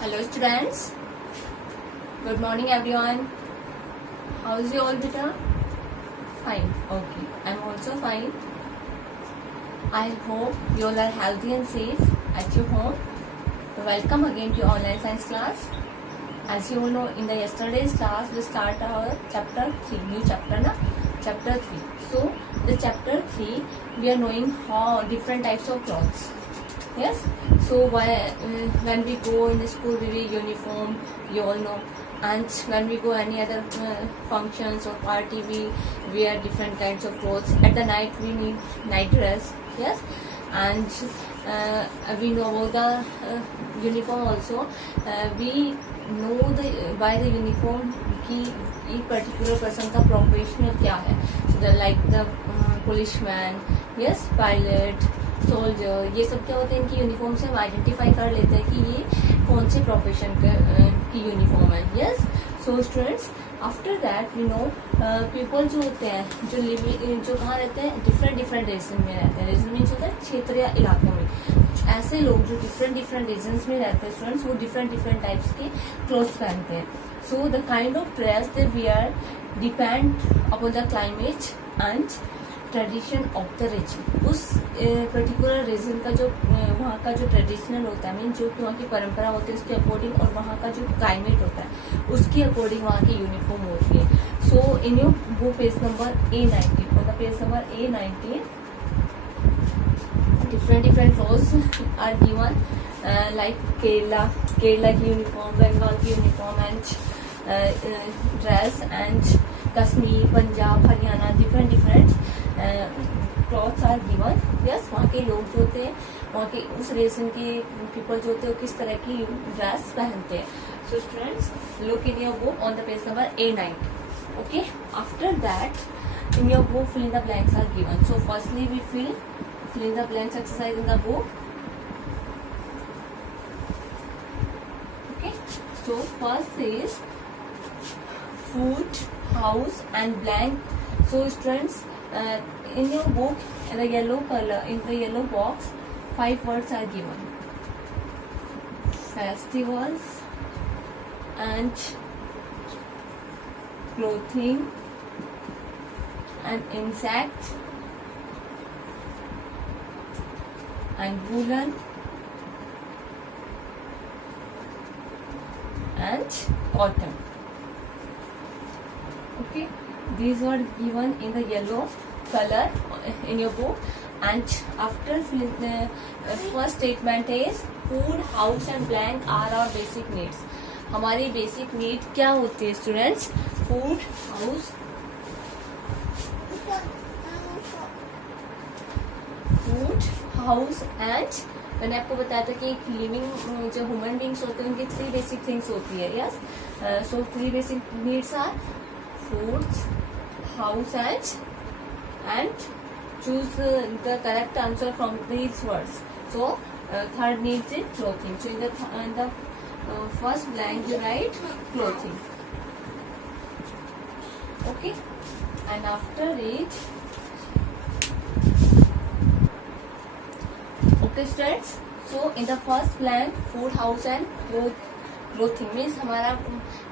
Hello students, good morning everyone. How is you all beta? Fine, okay. I'm also fine. I hope you all are healthy and safe at your home. Welcome again to online science class. As you all know, in the yesterday's class we start our chapter 3, new chapter na? Chapter 3. So, the chapter 3 we are knowing how different types of clothes. Yes, so when we go in the school we wear uniform, you all know, and when we go any other functions or party we wear different kinds of clothes. At the night we need night dress, yes, and we know about the uniform also. We know by the uniform कि एक particular person का professional क्या है, so like the policeman, yes, pilot, soldier, ये सब क्या होते हैं, इनकी यूनिफॉर्म से हम आइडेंटिफाई कर लेते हैं कि ये कौन से प्रोफेशन की यूनिफॉर्म है. Yes, so students, after that we know people जो होते हैं जो कहाँ रहते हैं, डिफरेंट रीजन में रहते हैं. रीजन मीन्स होता है क्षेत्र या इलाकों में. ऐसे लोग जो डिफरेंट रीजन्स में रहते हैं स्टूडेंट्स, वो डिफरेंट टाइप्स के क्लोथ्स पहनते हैं. So the kind of dress they wear depend upon the climate and tradition of the region. उस पर्टिकुलर रीजन का जो वहाँ का जो ट्रेडिशनल होता है, मीन जो वहाँ की परंपरा होती है उसके अकॉर्डिंग, और वहाँ का जो क्लाइमेट होता है उसके अकॉर्डिंग वहाँ की यूनिफॉर्म होती है. सो इन योर वो पेज नंबर A19, और the page number A19 different clothes are given, like Kerala की यूनिफॉर्म, बंगाल की uniform and dress, and Kashmir, Punjab, Haryana, different clothes are given. Yes, वहाँ के लोग जो होते हैं, वहाँ के उस रीजन के पीपल जो होते हैं वो किस तरह की ड्रेस पहनते हैं. So students, look in your book on the page number A9. Okay, after that in your book fill in the blanks are given. So firstly we fill in the blanks exercise in the book. Okay, so first is food, house and blank. So students, in your book, in the yellow color, in the yellow box, 5 words are given: festivals and clothing and insect and woolen and cotton. Okay, these were given in the yellow color in your book. And after the first statement is food, house and blank are our basic needs. हमारी basic need क्या होती है students? Food, house and मैंने आपको बताया था कि एक लिविंग जो ह्यूमन बींग्स होते हैं उनकी 3 बेसिक थिंग्स होती है. Yes, so 3 basic needs are food, house and choose the correct answer from these words. So third needs is clothing. So in the first blank you write clothing. Okay, and after it, okay students, so in the first blank food, house and clothing means हमारा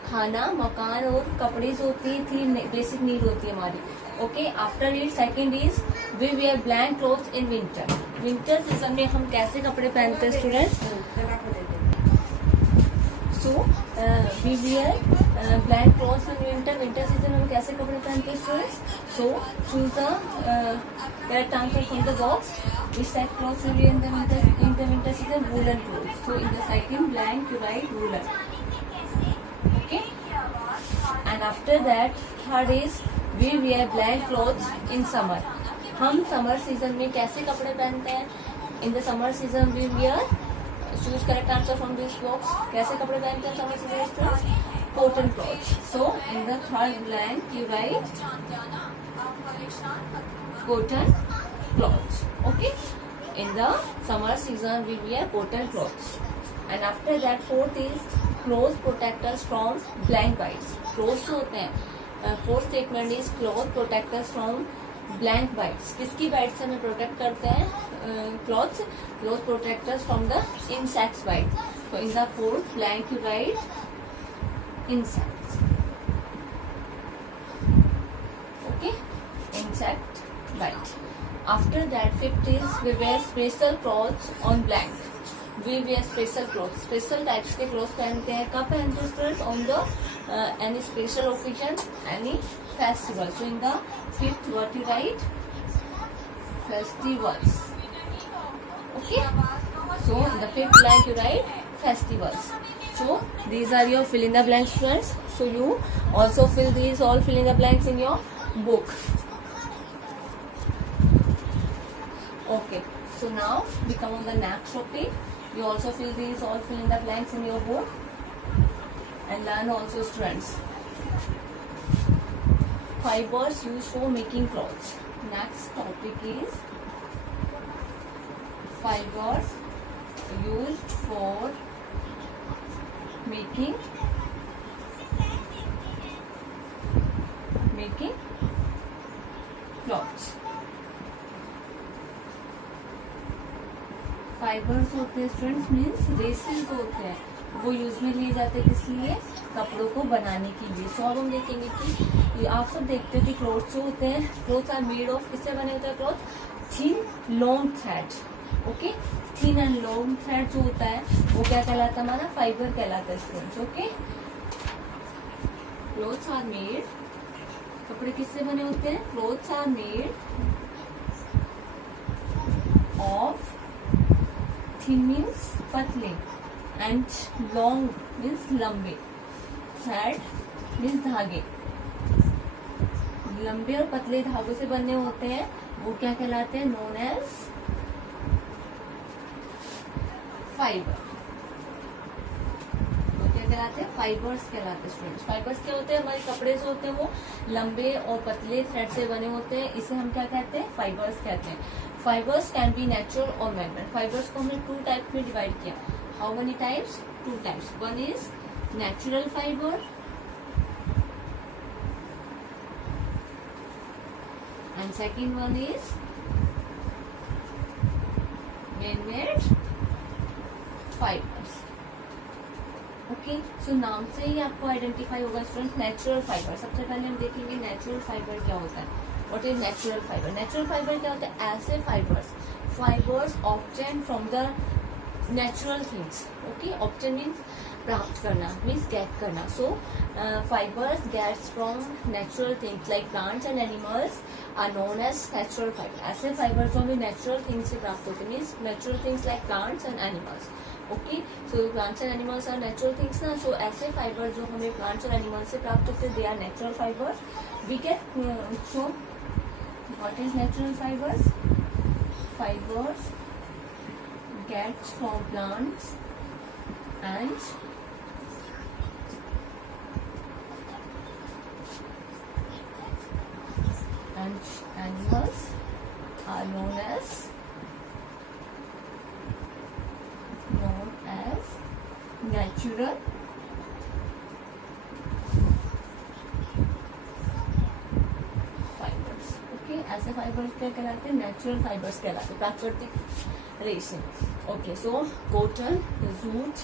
खाना, मकान और कपड़े जो होती है 3 basic need होती है हमारी. Okay, after it second is we wear blank clothes in winter. Winter season में हम कैसे कपड़े पहनते हैं students? So we wear blank clothes in winter. Winter season में हम कैसे कपड़े पहनते हैं students? So choose the correct answer from the box. Which type clothes you wear in the winter season? Woolen clothes. So in the second blank you write woolen. Okay, and after that third is we wear blank clothes in summer. हम summer season में कैसे कपड़े पहनते हैं? In the summer season we wear, choose correct answer from this box. कैसे कपड़े पहनते हैं समर सीजन में? Cotton clothes. So in the third blank you write cotton clothes. Okay, in the summer season we wear cotton clothes. And after that fourth is clothes protect us from blank bites. Clothes जो होते हैं, fourth statement is clothes protect us from blank bites, किसकी bite से हमें protect करते हैं? Cloth protectors from the insects bite. So in the fourth blank you write insects. Okay, insect bite. After that, fifth is we wear special clothes on blank. We wear special clothes. Special types के clothes पहनते हैं. कब पहनते हैं students? On the any special occasion, any festival. So in the fifth, what you write? Festivals. Okay. So in the fifth blank you write festivals. So these are your fill in the blanks, students. So you also fill these all fill in the blanks in your book. Okay, so now we come on the next topic. You also fill these all fill in the blanks in your book and learn also, students. Fibers used for making clothes. Next topic is fibers used for making clothes. Fibres होते हैं students, means racist होते हैं, वो use में लिए जाते हैं किस लिए? कपड़ों को बनाने के लिए. सो अब हम देखेंगे कि आप सब देखते हो कि क्लोथ्स जो होते हैं, क्लोथ्स आर मेड ऑफ, किससे बने होते हैं cloth? Thin long thread. Okay, thin and long thread जो होता है वो क्या कहलाता है? हमारा फाइबर कहलाता है students. Okay, clothes are made, कपड़े किससे बने होते हैं? Clothes are made of, thin means पतले, एंड लॉन्ग मीन्स लंबे, थ्रेड मीन्स धागे. लंबे और पतले धागों से बने होते हैं, वो क्या कहलाते हैं? Known as fibre. वो क्या कहलाते हैं? फाइबर्स कहलाते हैं स्टूडेंट्स. फाइबर्स क्या होते हैं? हमारे कपड़े जो होते हैं वो लंबे और पतले थ्रेड से बने होते हैं, इसे हम क्या कहते हैं? फाइबर्स कहते हैं. फाइबर्स कैन बी नेचुरल और मैन-मेड. फाइबर्स को हमने 2 टाइप में डिवाइड किया. How many types? 2 types. One is natural fibre and second one is man made fibres. Okay, so नाम से ही आपको आइडेंटिफाई होगा स्टूडेंट. नेचुरल फाइबर, सबसे पहले हम देखेंगे नेचुरल फाइबर क्या होता है. What is natural fiber? Natural fiber क्या होता है? ऐसे fibers obtained from the natural things. Okay, obtain means प्राप्त करना, means get करना. So fibers gets from natural things like plants and animals are known as natural fiber. ऐसे fibers जो हमें natural things से प्राप्त होते हैं, means natural things like plants and animals. Okay, so plants and animals are natural things ना. So ऐसे fibers जो हमें plants और animals से प्राप्त होते हैं, they are natural fibers. We can so what is natural fibers? Fibers gets from plants and animals are known as natural fibres. Okay, ऐसे फाइबर्स क्या कहलाते हैं? नेचुरल फाइबर्स कहलाते हैं, प्राकृतिक रेशे. Okay, so cotton, jute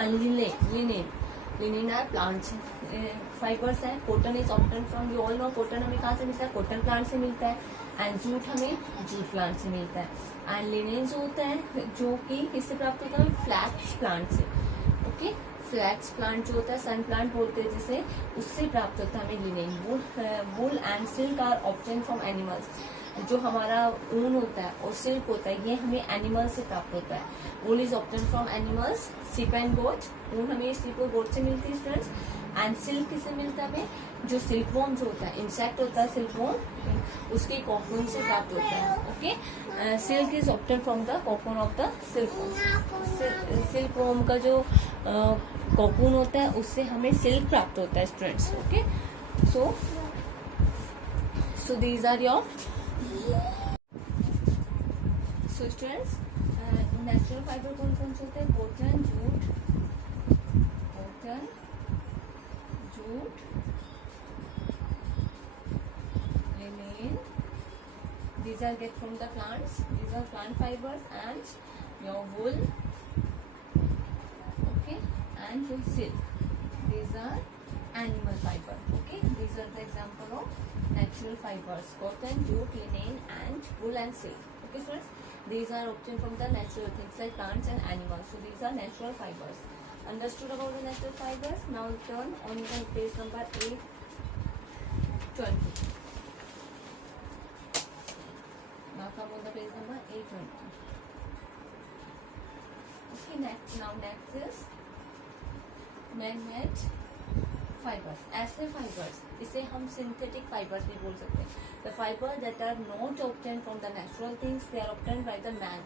and linen are plants fibres है. Cotton is obtain from, you all know cotton हमें कहाँ से मिलता है? कॉटन प्लांट से मिलता है. एंड जूट हमें जूट प्लांट से मिलता है. एंड लिनेन जो होता है, जो कि किससे प्राप्त होता है? फ्लैक्स प्लांट से. ओके, फ्लैक्स प्लांट जो होता है, सन प्लांट बोलते हैं जिसे, उससे प्राप्त होता है हमें linen. Wool and silk are obtain from animals. जो हमारा ऊन होता है और सिल्क होता है, ये हमें एनिमल से प्राप्त होता है. Wool is obtain from animals. Sheep and goat, ऊन हमें शिप और गोट से मिलती है स्टूडेंट्स. एंड सिल्क किससे मिलता है हमें? जो सिल्कवॉर्म जो होता है, इंसेक्ट होता है सिल्कवॉर्म, उसके कॉकून से प्राप्त होता है. Okay, silk is obtain from the cocoon of the silkworm. Silkworm का जो कॉकून होता है, उससे हमें सिल्क प्राप्त होता है students. Okay, so these are your. So students, natural fibre कौन कौन से होते हैं? Cotton, jute, linen these are get from the plants, these are plant fibers, and your wool, okay, and your silk, these are animal fiber. Okay, these are the example of natural fibers: cotton, jute, linen, and wool and silk. Okay students, these are obtained from the natural things like plants and animals. So these are natural fibers. Understood about the natural fibers? Now turn on the page number 820. Now come on the page number 820. Okay, next is man-made fibres. ऐसे fibres, इसे हम synthetic fibres भी बोल सकते हैं. The fibre that are not obtain from the natural things, they are obtain by the man,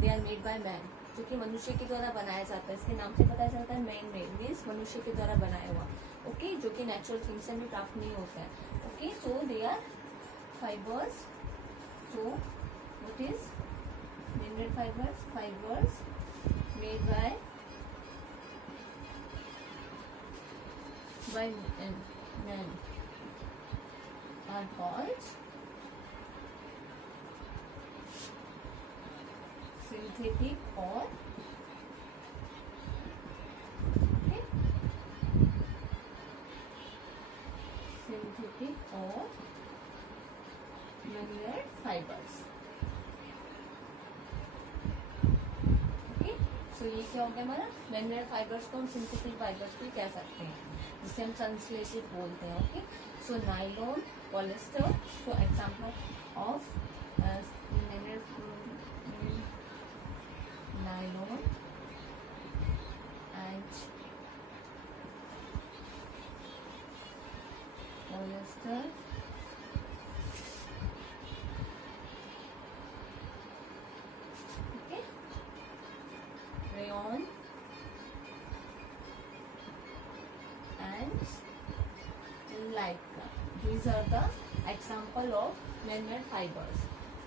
they are made by man, जो कि मनुष्य के द्वारा बनाया जाता है. इसके नाम से पता चलता है मैन मेड मीन्स मनुष्य के द्वारा बनाया हुआ. ओके, जो कि नेचुरल थिंग्स से भी प्राप्त नहीं होता है. Okay, so they are fibres. So what is man made fibres? Fibres made by men are called synthetic or synthetic or man-made fibers. तो ये क्या हो गया हमारा? मैन-मेड फाइबर्स को हम सिंथेटिक फाइबर्स भी कह सकते हैं, जिसे हम संश्लेषित बोलते हैं. Okay, so nylon, polyester, so example of nylon and polyester, rayon and lycra. These are the example of man-made fibers.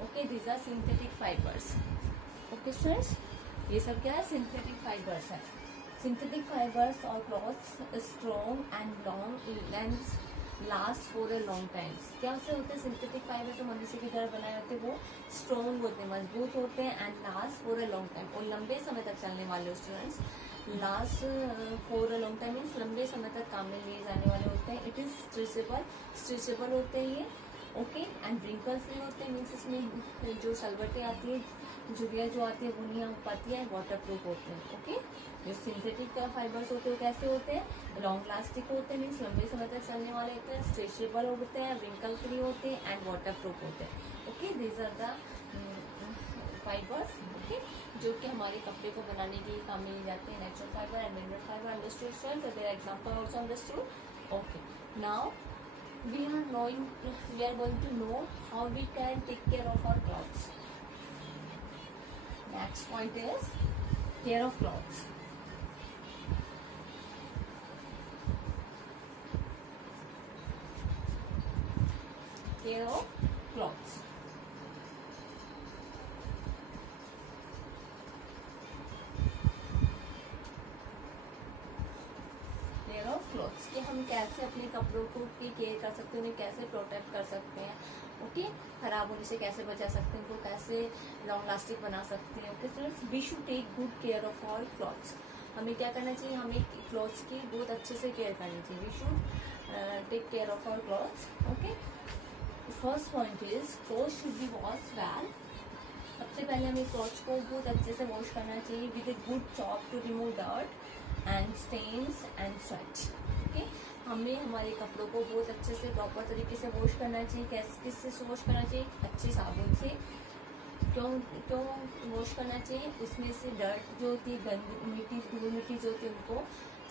Okay, these are synthetic fibers. Okay students, ये सब क्या है? Synthetic fibers है. Synthetic fibers or cloths strong and long lengths last for a long times. क्या से होते हैं synthetic fibre जो मनुष्य की तरह बनाए होते हैं? वो स्ट्रॉन्ग होते हैं, मजबूत होते हैं, and last for a long time, और लंबे समय तक चलने वाले. Students, last for a long time means लंबे समय तक काम में लिए जाने वाले होते हैं. इट इज स्ट्रेचेबल होते हैं ये. ओके, एंड व्रिंकल फ्री होते हैं मीन्स इसमें जो सलवटें आती है, झुर्रियाँ जो आती है वो नहीं आ पाती है, वाटर प्रूफ होते हैं. ओके, जो सिंथेटिक फाइबर्स होते हैं वो कैसे होते हैं? लॉन्ग लास्टिक होते हैं मीन्स लंबे समय तक चलने वाले होते हैं, स्ट्रेचेबल होते हैं, व्रिंकल फ्री होते हैं, एंड वाटर प्रूफ होते हैं. Okay, these are the fibres. Okay, जो कि हमारे कपड़े को बनाने के लिए काम में लिए जाते हैं. Natural fibre and man made fibre. Understood students? There are example also understood. Okay, now we are going to know how we can take care of our clothes. Next point is care of clothes. Care of clothes. Care of clothes, कि हम कैसे अपने कपड़ों को की care कर सकते हैं, उन्हें कैसे प्रोटेक्ट कर सकते हैं. ओके, खराब होने से कैसे बचा सकते हैं, उनको कैसे लॉन्ग लास्टिंग बना सकते हैं. Okay students, we should take good care of our clothes. हमें क्या करना चाहिए? हमें क्लॉथ्स की बहुत अच्छे से केयर करनी चाहिए. We should take care of our clothes. Okay, first point is clothes should be wash well. सबसे पहले हमें क्लॉथ्स को बहुत अच्छे से वॉश करना चाहिए with a good chop to remove dirt and stains and sweat. Okay, हमें हमारे कपड़ों को बहुत अच्छे से प्रॉपर तरीके से वॉश करना चाहिए. किससे वॉश करना चाहिए? अच्छे साबुन से. क्यों वॉश करना चाहिए? उसमें से डर्ट जो होती है, गंद मिट्टी, धूल मिट्टी जो होती है, उनको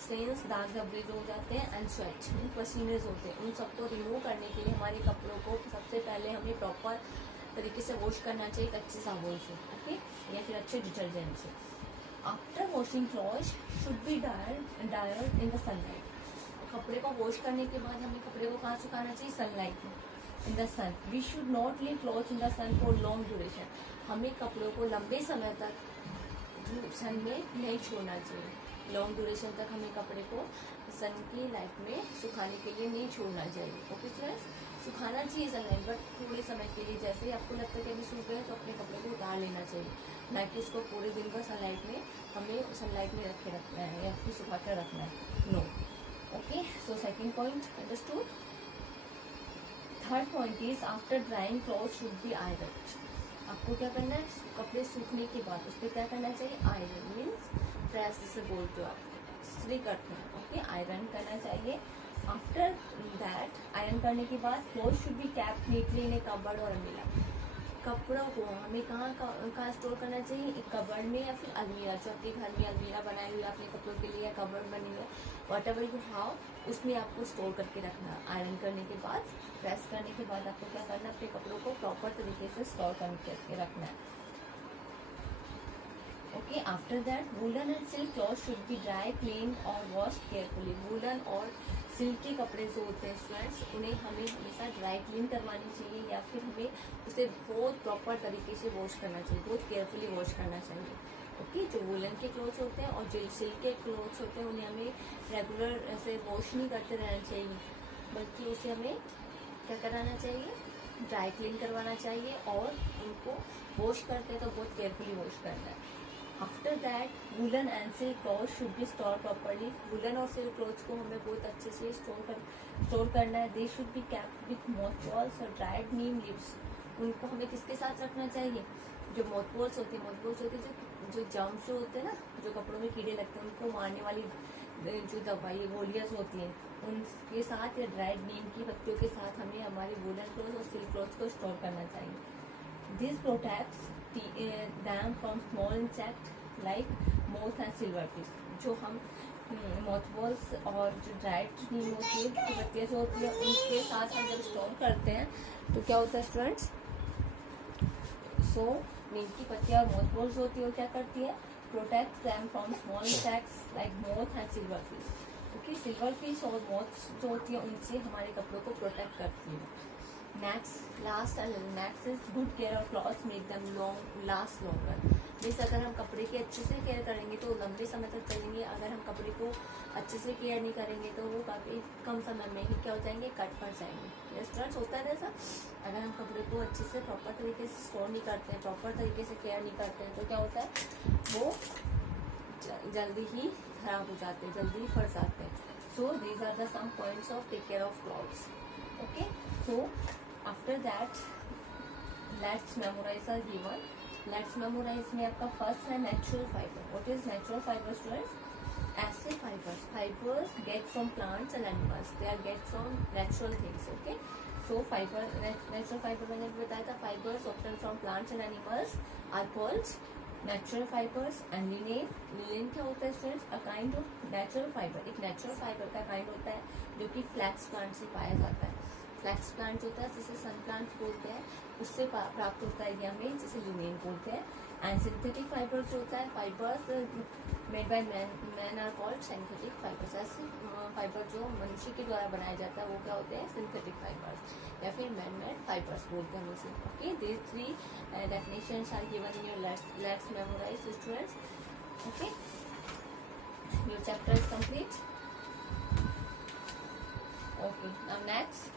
स्टेन्स, दाग धब्बे जो हो जाते हैं, एंड स्वेट पसीने होते हैं, उन सबको रिमूव करने के लिए हमारे कपड़ों को सबसे पहले हमें प्रॉपर तरीके से वॉश करना चाहिए अच्छे साबुन से. ओके, या फिर अच्छे डिटर्जेंट से. After washing clothes should B dryer in the sunlight. कपड़े को वॉश करने के बाद हमें कपड़े को कहाँ सुखाना चाहिए? सनलाइट में, in the sun. We should not leave clothes in the sun for long duration. हमें कपड़ों को लंबे समय तक सन में नहीं छोड़ना चाहिए. लॉन्ग ड्यूरेशन तक हमें कपड़े को सन की लाइट में सुखाने के लिए नहीं छोड़ना चाहिए. ओके स्टूडेंट्स, सुखाना चाहिए सनलाइट, बट थोड़े समय के लिए। जैसे ही आपको लगता है कि अभी सूख गए तो अपने कपड़े को उतार लेना चाहिए, ना कि उसको पूरे दिन का सनलाइट में हमें सनलाइट में रखना है या फिर सुखा कर रखना है, no. Okay, so second point understood. Third point is after drying cloth should be iron. आपको क्या करना है, कपड़े सूखने के बाद उस पर क्या करना चाहिए, आयरन मीन्स प्रेस जिसे बोलते हो आप, इस्त्री करते हैं। ओके, आयरन करना चाहिए। आफ्टर दैट, आयरन करने के बाद cloth should be capped neatly in A cupboard और अम्ब्रेला। कपड़ों को हमें कहाँ स्टोर करना चाहिए, एक कबर्ड में या फिर अलमीरा, जो आपके घर में अलमीरा बनाई हुई है अपने कपड़ों के लिए, या कबर्ड बनी हुई है, वॉट एवर यू हाउ, उसमें आपको स्टोर करके रखना है। आयरन करने के बाद, प्रेस करने के बाद आपको क्या करना है, अपने कपड़ों को प्रॉपर तरीके से स्टोर करके रखना है। Okay, after that woollen and silk cloth should B dry, clean और वॉश्ड केयरफुली। वुलन और सिल्क के कपड़े जो होते हैं स्टूडेंट्स, उन्हें हमें हमेशा ड्राई क्लीन करवानी चाहिए, या फिर हमें उसे बहुत प्रॉपर तरीके से वॉश करना चाहिए, बहुत केयरफुली वॉश करना चाहिए। ओके, जो वुलन के क्लोथ्स होते हैं और जो सिल्क के क्लोथ्स होते हैं उन्हें हमें रेगुलर ऐसे वॉश नहीं करते रहना चाहिए, बल्कि उसे हमें क्या कराना चाहिए, ड्राई क्लीन करवाना चाहिए, और उनको वॉश करते हैं तो बहुत केयरफुली वॉश करना है। After that woollen and silk cloth should be store properly. Woollen और सिल्क क्लॉथ्स को हमें बहुत अच्छे से स्टोर करना है। They should be capped with mothballs और ड्राइड नीम लीव्स। उनको हमें किसके साथ रखना चाहिए, जो मोथबॉल्स होते हैं, जो जर्म्स जो होते हैं ना, जो कपड़ों में कीड़े लगते हैं उनको मारने वाली जो दवाई गोलियां होती हैं उनके साथ, या ड्राइड नीम की पत्तियों के साथ हमें हमारे वुलन क्लॉथ और सिल्क क्लॉथ्स को स्टोर करना चाहिए। This protects them from small insect like moth and silverfish। जो हम मोथबॉल्स और जो ड्राइड नीम होती है, पत्तियाँ जो होती है, उनके साथ हम जब स्टोर करते हैं तो क्या होता है स्टूडेंट्स, सो नीम की पत्तियाँ और मोथबॉल्स होती है, वो क्या करती है, protect them from small insects like moth and silverfish. क्योंकि सिल्वरफिश और मोथ जो होती है उनसे हमारे कपड़ों को प्रोटेक्ट करती है। Last is good care of clothes make them last longer. Means अगर हम कपड़े की अच्छे से केयर करेंगे तो लंबे समय तक चलेंगे। अगर हम कपड़े को अच्छे से केयर नहीं करेंगे तो वो काफ़ी कम समय में ही क्या हो जाएंगे, कट पड़ जाएंगे। स्टूडेंट्स, होता है ऐसा, अगर हम कपड़े को अच्छे से प्रॉपर तरीके से स्टोर नहीं करते हैं, प्रॉपर तरीके से केयर नहीं करते हैं, तो क्या होता है, वो जल्दी ही खराब हो जाते हैं, जल्दी ही फट जाते हैं। So these are the some points of take care of clothes. Okay, so after that let's memorise are given. Let's memorise में आपका फर्स्ट है natural fibre. What is natural fibre students? ऐसे fibres get from plants and animals, they are get from natural things. Okay, so fibre, natural fibre मैंने बताया था, fibres obtain from plants and animals are called natural fibres. And linen क्या होता है students? A kind of natural fibre, एक natural fibre का kind होता है जो कि फ्लैक्स प्लांट से पाया जाता है। फ्लैक्स प्लांट होता है जिसे सन प्लांट बोलते हैं, उससे प्राप्त होता है ये हमें, जिसे लिनेन बोलते हैं। एंड सिंथेटिक फाइबर्स जो होता है, fibres made by man are called synthetic fibres. ऐसे फाइबर जो मनुष्य के द्वारा बनाया जाता है वो क्या होते हैं? सिंथेटिक फाइबर्स, या फिर मैन मेड फाइबर्स बोलते हैं उसे। Okay, these three definitions are given in your let's memorise students. Okay, your chapter is complete. Okay, now next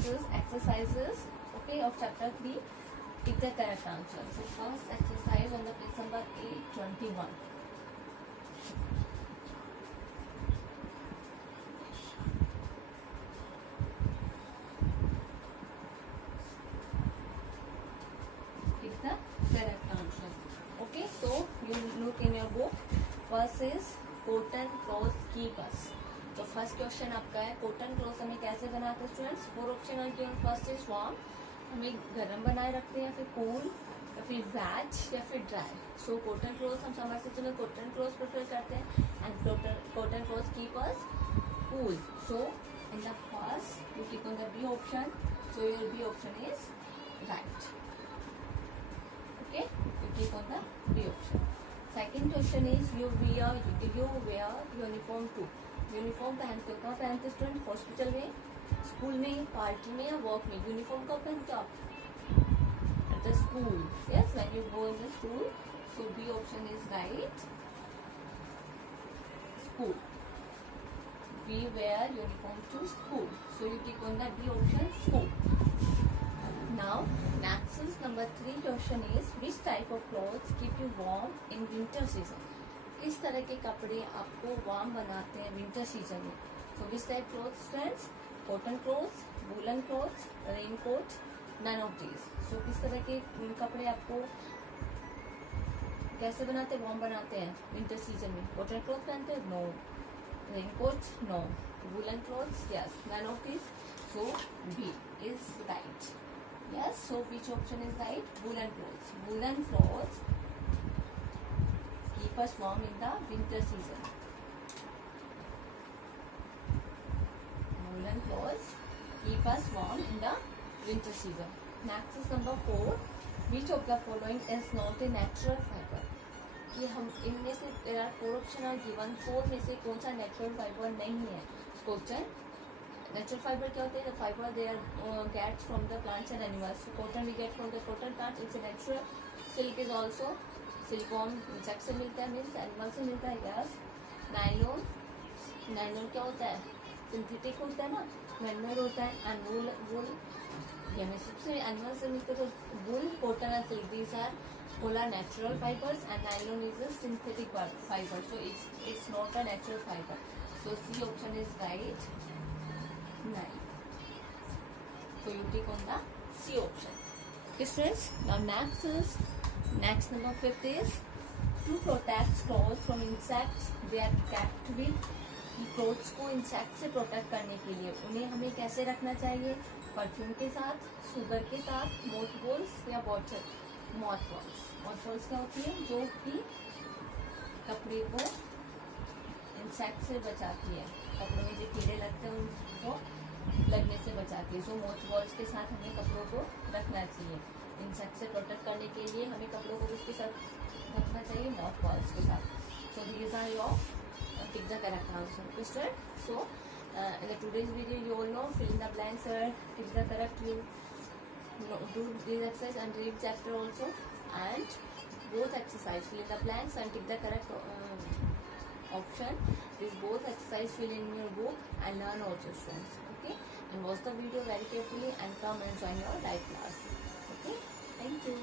is exercises, okay, of chapter 3. Pick the correct answer. So first exercise on the page number 821. Pick the correct answer. Okay, so you look in your book. First is cotton cloth keepers. तो first question आपका है, cotton cloth हमें कैसे बनाते हैं students? 4 option है given. First is warm, हमें गर्म बनाए रखते हैं, या फिर कूल, या फिर वेट, या फिर ड्राई। सो कॉटन क्लॉथ हम समर सीजन में कॉटन क्लॉथ प्रेफर करते हैं, and cotton cloth keep us cool. So in the first you tick on the B option, so your B option is right. Okay, you tick on the B option. Second question is you wear uniform to. Uniform पहनते हो, कहाँ पहनते student? Hospital में, school में, party में, या work में। Uniform कब पहनते हो आप? At the school. Yes, when you go in the school. So B option is right, school. we wear uniform to school. So you tick on the B option, school. Now, next number 3 question is, which type of clothes keep you warm in winter season? किस तरह के कपड़े आपको warm बनाते हैं winter season में? So which type clothes friends? Cotton clothes, woolen clothes, raincoat, none of these. So किस तरह के कपड़े आपको कैसे बनाते हैं, वार्म बनाते हैं विंटर सीजन में? कॉटन क्लॉथ पहनते हैं? No. Raincoat? No. Woollen clothes? Yes. None of this. So B is right. Yes, so which option is right? Woolen clothes. Woolen clothes keep us warm in the winter season. Woolen clothes keep us warm in the winter season. Next is number 4. Which of the following is not a natural fiber? कि हम इनमें से there are 4 option are given. 4 में से कौन सा natural fiber नहीं है? Cotton. Natural fiber क्या होते हैं? The fiber they are get from the plants and animals. So cotton we get from the cotton plant. It's a natural. Silk is also silicone insect से मिलता है, means animal से मिलता है. Yes. Nylon. Nylon क्या होता है? Synthetic होता है ना, man-made होता है. And wool ये हमें सबसे animal से मिलते हैं. तो wool, cotton and silk these are all are natural fibers and nylon is a synthetic fiber. So it's not a natural fiber. So C option is right. 9. So you take on the C option. Okay students, now next number 5 is, to protect clothes from insects they are kept with. Clothes को insect से protect करने के लिए उन्हें हमें कैसे रखना चाहिए? परफ्यूम के साथ, शुगर के साथ, मोथबॉल्स या वाटर. मॉथबॉल्स क्या होती है? जो कि कपड़े को इंसेक्ट से बचाती है, कपड़ों में जो कीड़े लगते हैं उनको लगने से बचाती है. सो मोथबॉल्स के साथ हमें कपड़ों को रखना चाहिए. इंसेक्ट से प्रोटेक्ट करने के लिए हमें कपड़ों को किसके साथ रखना चाहिए? मोथबॉल्स के साथ. So these are your tick the correct answer. Question. So in the today's video you all know, fill in the blanks or tick the correct. You do this exercise and read chapter also, and both exercise fill in the blanks and tick the correct option. This both exercise fill in your book and learn also students. Okay, and watch the video very carefully and come and join your live class. Okay, thank you.